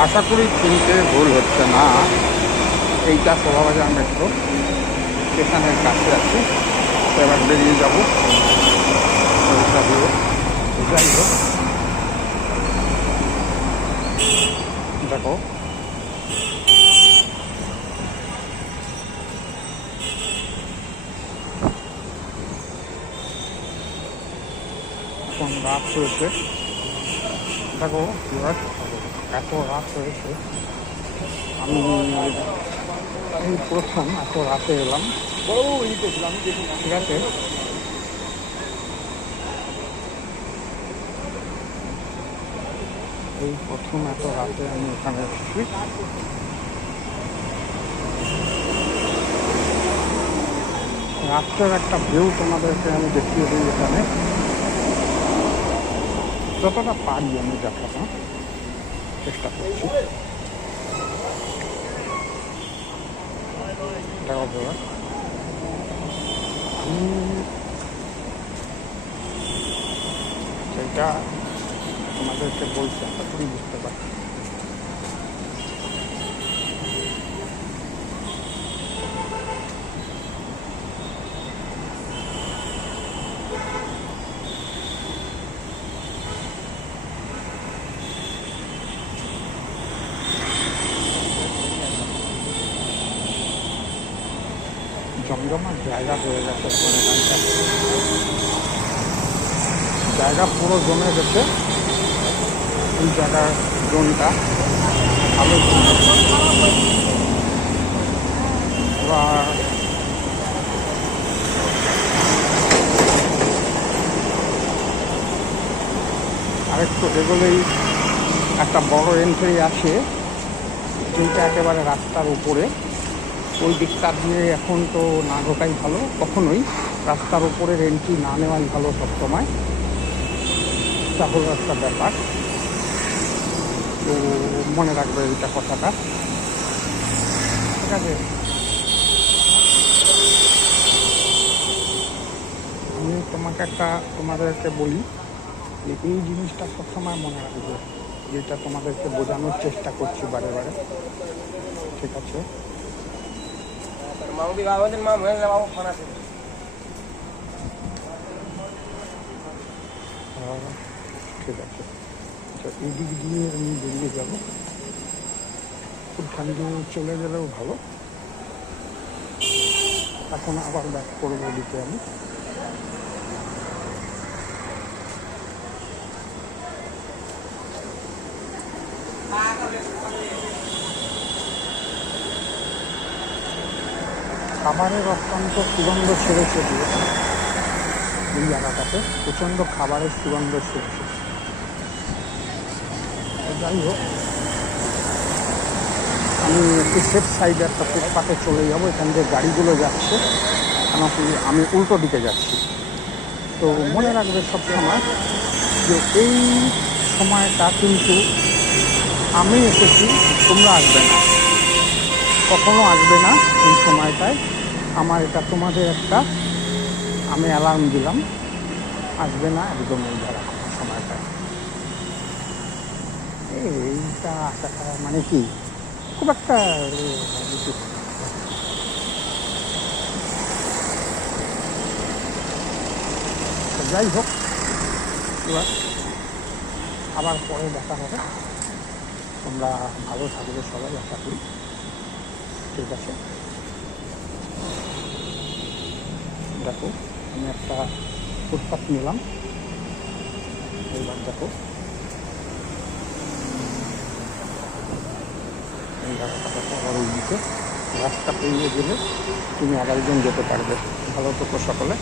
আশা করি চিনতে ভুল হচ্ছে না। এইটা শোভাবাজার মেট্রো স্টেশনের কাছে আছি। এবার বেরিয়ে যাবো। যাই হোক, দেখো এখন রাত হয়েছে। দেখো এবার এত রাত হয়েছে, আমি এই প্রথম এত রাতে এলাম। ঠিক আছে, এই প্রথম এত রাতে আমি এখানে এসেছি। রাত্রের একটা ভিউ তোমাদেরকে আমি দেখিয়ে দিই এখানে, যতটা পারি আমি দেখানোর চেষ্টা করছি। দেখো দাদা, আমি সেটা তোমাদেরকে বলছি, আশা করি বুঝতে পারছি। জমজমার জায়গা হয়ে গেছে, মানে জায়গা পুরো জমে গেছে। এই জায়গার জোনটা ভালো। এবার আরেকটু এগোলেই একটা বড় এন্ট্রি আছে, যেটা একেবারে রাস্তার উপরে। ওই দিকটা দিয়ে এখন তো না ঢোকাই ভালো, কখনোই রাস্তার উপরের এন্ট্রি না নেওয়াই ভালো সবসময়। এটা হলো একটা ব্যাপার, তো মনে রাখবে এইটা কথাটা। ঠিক আছে, আমি তোমাদেরকে বলি যে এই জিনিসটা সবসময় মনে রাখবে, যেটা তোমাদেরকে বোঝানোর চেষ্টা করছি বারে বারে। ঠিক আছে, ঠিক আছে। আচ্ছা, এই দিক দিয়ে আমি বেরিয়ে যাবো, ওইখান দিয়ে চলে গেলেও ভালো। এখন আবার ব্যাক করবো ওদিকে আমি। খাবারের অত্যন্ত সুগন্ধ ছেড়েছে দিয়ে এই জায়গাটাতে, প্রচণ্ড খাবারের সুগন্ধ ছেড়েছে। যাই হোক, আমি একটু সেফ সাইডে একটা ফুটপাথে চলে যাবো। এখান দিয়ে গাড়িগুলো যাচ্ছে, আমাকে আমি উল্টো দিকে যাচ্ছি। তো মনে রাখবে সবসময় যে এই সময়টা কিন্তু আমি এসেছি, তোমরা আসবে না, কখনো আসবে না এই সময়টায়। আমার এটা তোমাদের একটা আমি অ্যালার্ম দিলাম, আসবে না একদম এই জায়গা সময়টায়। এইটা আসাটা মানে কি খুব একটা যাই হোক, এবার আবার পরে দেখা হবে। তোমরা ভালো থাকবে সবাই, আশা করি। ঠিক আছে, দেখো আমি একটা ফুটপাথ নিলাম। এইবার দেখো এই জায়গাটা দেখো, আবার ওই দিকে রাস্তা পেরিয়ে গেলে তুমি আগামীজন যেতে পারবে। ভালো থেকো সকলে।